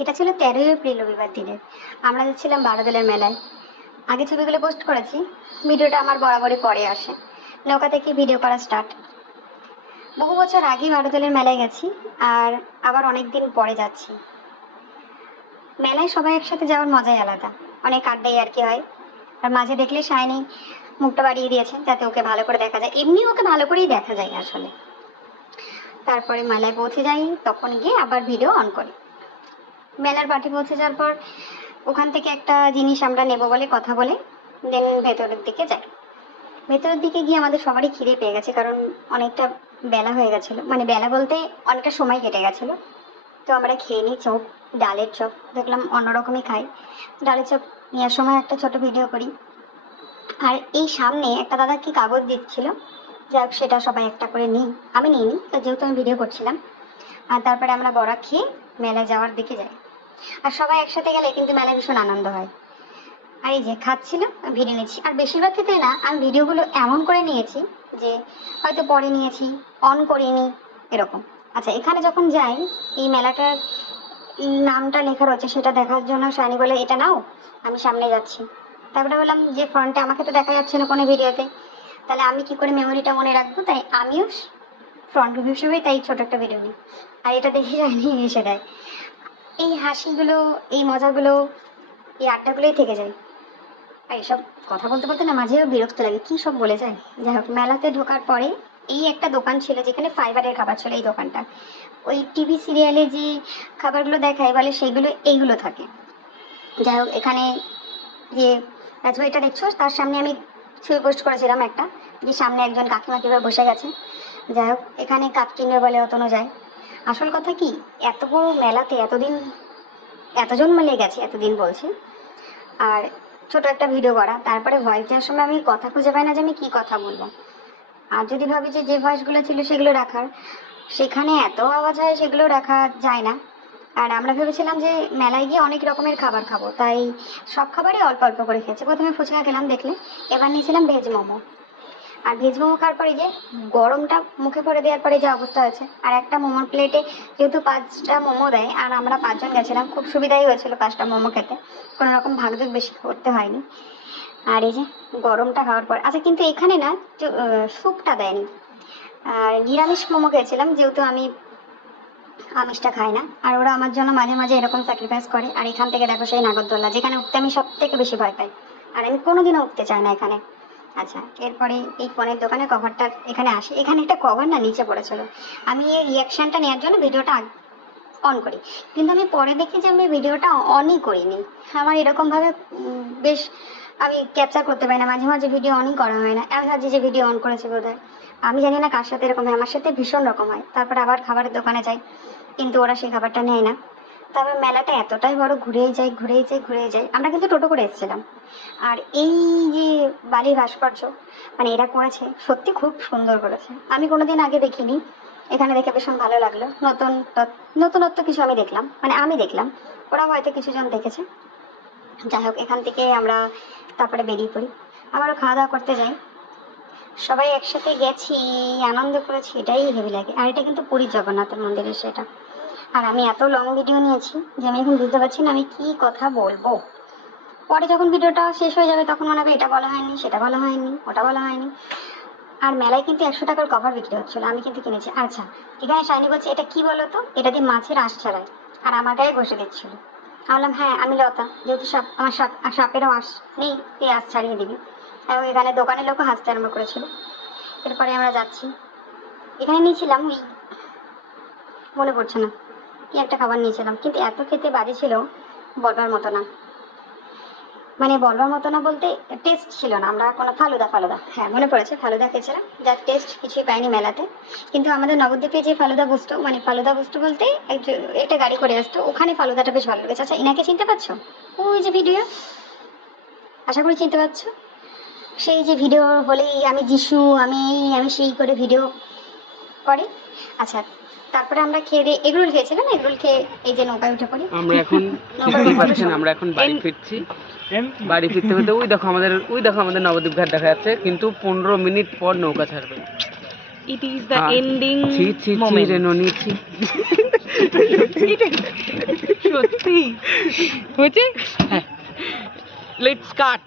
এটা ছিল 13ই এপ্রিল রবিবার দিনে। আমরা যাচ্ছিলাম বারোদলের মেলায়। আগে ছবিগুলো পোস্ট করেছি, ভিডিওটা আমার বরাবরই পরে আসে। নৌকা থেকে ভিডিও করা স্টার্ট। বহু বছর আগে বারোদলের মেলায় গেছি, আর আবার অনেক দিন পরে যাচ্ছি। মেলায় সবাই একসাথে যাওয়ার মজাই আলাদা, অনেক আড্ডাই আর কি হয়। আর মাঝে দেখলে শাইনি মুখটা বাড়িয়ে দিয়েছে যাতে ওকে ভালো করে দেখা যায়, এমনি ওকে ভালো করেই দেখা যায় আসলে। তারপরে মেলায় পৌঁছে যাই, তখন গিয়ে আবার ভিডিও অন করি। মেলার পার্টি পৌঁছে যাওয়ার পর ওখান থেকে একটা জিনিস আমরা নেব বলে কথা বলে দেন ভেতরের দিকে যাই। ভেতরের দিকে গিয়ে আমাদের সবারই খিদে পেয়ে গেছে, কারণ অনেকটা বেলা হয়ে গেছিলো, মানে বেলা বলতে অনেকটা সময় কেটে গেছিলো। তো আমরা খেয়ে নিই চপ, ডালের চপ, দেখলাম অন্যরকমই খাই। ডালের চপ নেওয়ার সময় একটা ছোট ভিডিও করি। আর এই সামনে একটা দাদা কি কাগজ দিচ্ছিল, যাক সেটা সবাই একটা করে নিই, আমি নিইনি যেহেতু আমি ভিডিও করছিলাম। আর তারপরে আমরা বড়া খেয়ে মেলায় যাওয়ার দিকে যাই। আর সবাই একসাথে গেলে কিন্তু মেলায় ভীষণ আনন্দ হয়। আর এই যে খাচ্ছিল, ভিডিও নিচ্ছি। আর বেশিরভাগ ক্ষেত্রে না, আমি ভিডিওগুলো এমন করে নিয়েছি যে হয়তো পরে নিয়েছি, অন করিনি, এরকম। আচ্ছা, এখানে যখন যাই, এই মেলাটার নামটা লেখা রয়েছে সেটা দেখার জন্য শাইনি বলে এটা নাও, আমি সামনে যাচ্ছি। তারপরে বললাম যে ফ্রন্টে আমাকে তো দেখা যাচ্ছে না কোনো ভিডিওতে, তাহলে আমি কি করে মেমোরিটা মনে রাখবো, তাই আমিও ফ্রন্ট রিভিউ হিসেবেই তাই ছোট একটা ভিডিও নিই। আর এটা দেখে শাইনি এসে দেয়। এই হাসিগুলো, এই মজাগুলো, এই আড্ডাগুলোই থেকে যায়। আর এসব কথা বলতে বলতে না মাঝেও বিরক্ত লাগে, কি সব বলে যায়। যাই হোক, মেলাতে ঢোকার পরে এই একটা দোকান ছিল যেখানে ফাইবারের খাবার ছিল। এই দোকানটা ওই টিভি সিরিয়ালে যে খাবারগুলো দেখায় বলে সেইগুলো এইগুলো থাকে। যাই হোক, এখানে যে রাজবাড়িটা দেখছো তার সামনে আমি ছবি পোস্ট করেছিলাম একটা, যে সামনে একজন কাকিমা কিভাবে বসে গেছে। যাই হোক, এখানে কাপ কিনবে বলে অতনো যায়। আসল কথা কি, এত বড় মেলাতে এতজন মিলে গেছে, এতদিন বলছে। আর ছোট একটা ভিডিও করা, তারপরে ভয়েস দেওয়ার সময় আমি কথা খুঁজে পাই না যে আমি কি কথা বলবো। আর যদি ভাবি যে ভয়েসগুলো ছিল সেগুলো রাখার, সেখানে এত আওয়াজ হয়, সেগুলো রাখা যায় না। আর আমরা ভেবেছিলাম যে মেলায় গিয়ে অনেক রকমের খাবার খাবো, তাই সব খাবারই অল্প অল্প করে খেয়েছি। প্রথমে ফুচকা খেলাম দেখলে, এবার নিয়েছিলাম ভেজ মোমো। আর ভেজ মোমো খাওয়ার পরে যে গরমটা মুখে পড়ে দেওয়ার পরে যে অবস্থা হয়েছে। আর একটা মোমোর প্লেটে যেহেতু 5টা মোমো দেয়, আর আমরা 5জন গেছিলাম, খুব সুবিধাই হয়েছিল 5টা মোমো খেতে, কোনো রকম ভাগযোগ বেশি করতে হয়নি। আর এই যে গরমটা খাওয়ার পর, আচ্ছা কিন্তু এখানে না স্যুপটা দেয়নি। আর নিরামিষ মোমো খেয়েছিলাম, যেহেতু আমি আমিষটা খাই না। আর ওরা আমার জন্য মাঝে মাঝে এরকম স্যাক্রিফাইস করে। আর এখান থেকে দেখো সেই নাগরদোল্লা, যেখানে উঠতে আমি সব থেকে বেশি ভয় পাই, আর আমি কোনোদিনও উঠতে চাই না এখানে। আচ্ছা, এরপরে এই ফোনের দোকানে কভারটা এখানে আসে, এখানে একটা কভার না নিচে পড়েছিল। আমি এই রিয়াকশানটা নেওয়ার জন্য ভিডিওটা অন করি, কিন্তু আমি পরে দেখি যে আমি ভিডিওটা অনই করিনি। আমার এরকমভাবে বেশ আমি ক্যাপচার করতে পারি না, মাঝে মাঝে ভিডিও অনই করা হয় না। আমি ভাবছি যে ভিডিও অন করেছে বোধহয়। আমি জানি না কার সাথে এরকম হয়, আমার সাথে ভীষণ রকম হয়। তারপরে আবার খাবারের দোকানে যাই, কিন্তু ওরা সেই খাবারটা নেয় না। তারপর মেলাটা এতটাই বড়, ঘুরেই যাই ঘুরেই যাই ঘুরেই যাই। আমরা কিন্তু টোটো করে এসেছিলাম। আর এই যে বালির ভাস্কর্য, মানে এরা করেছে সত্যি খুব সুন্দর করেছে, আমি কোনোদিন আগে দেখিনি। এখানে দেখে ভীষণ ভালো লাগলো, নতুনত্ব কিছু আমি দেখলাম, মানে আমি দেখলাম, ওরাও হয়তো কিছুজন দেখেছে। যাই হোক, এখান থেকে আমরা তারপরে বেরিয়ে পড়ি, আবারও খাওয়া দাওয়া করতে যাই। সবাই একসাথে গেছি, আনন্দ করেছি, এটাই হেভি লাগে। আর এটা কিন্তু পুরীর জগন্নাথের মন্দিরের সেটা। আর আমি এত লং ভিডিও নিয়েছি যে আমি এখন বুঝতে পারছি না আমি কি কথা বলবো। পরে যখন ভিডিওটা শেষ হয়ে যাবে তখন মনে হবে এটা বলা হয়নি, সেটা বলা হয়নি, ওটা বলা হয়নি। আর মেলায় কিন্তু 100 টাকার কভার বিক্রি হচ্ছিল, আমি কিন্তু কিনেছি। আচ্ছা, এখানে শাইনি বলছে এটা কি বলো তো, এটা দিয়ে মাছের আঁশ ছাড়ায়, আর আমার গায়ে ঘষে দিচ্ছিল। আমি বললাম হ্যাঁ, আমি লতা, যেহেতু আমার সাপেরও আঁশ নেই, তুই আঁশ ছাড়িয়ে দিবি। এবং এখানে দোকানের লোকও হাসতে আরম্ভ করেছিল। এরপরে আমরা যাচ্ছি, এখানে নিয়েছিলাম ওই মনে পড়ছে না কি একটা খাবার নিয়েছিলাম, কিন্তু এত খেতে বাজে ছিল বলবার মতো না। মানে বলবার মতো না বলতে টেস্ট ছিল না। আমরা কোনো ফালুদা, হ্যাঁ মনে পড়েছে, ফালুদা খেয়েছিলাম, যার টেস্ট কিছুই পাইনি মেলাতে। কিন্তু আমাদের নবদ্বীপে যে ফালুদা বসতো, মানে ফালুদা বসতো বলতে একটা গাড়ি করে আসতো, ওখানে ফালুদাটা বেশ ভালো লেগেছে। আচ্ছা, এনাকে চিনতে পারছো? ওই যে ভিডিও, আশা করি চিনতে পারছো। সেই যে ভিডিও হলেই আমি যিশু, আমি সেই করে ভিডিও করে। আচ্ছা, তারপরে আমরা খেয়ে দিয়ে এগরোল খেয়েছিলাম, এগরোল খেয়ে এই যে নৌকায় উঠে পড়ি। আমরা এখন বুঝতেই পারছেন আমরা এখন বাড়ি ফিরছি। বাড়ি ফিরতে ফিরতে ওই দেখো আমাদের নবদ্বীপ ঘাট দেখা যাচ্ছে, কিন্তু 15 মিনিট পর নৌকা ছাড়বে। It is the ending ছি moment. রেননি ছি সত্যি হয়েছে লেটস কাট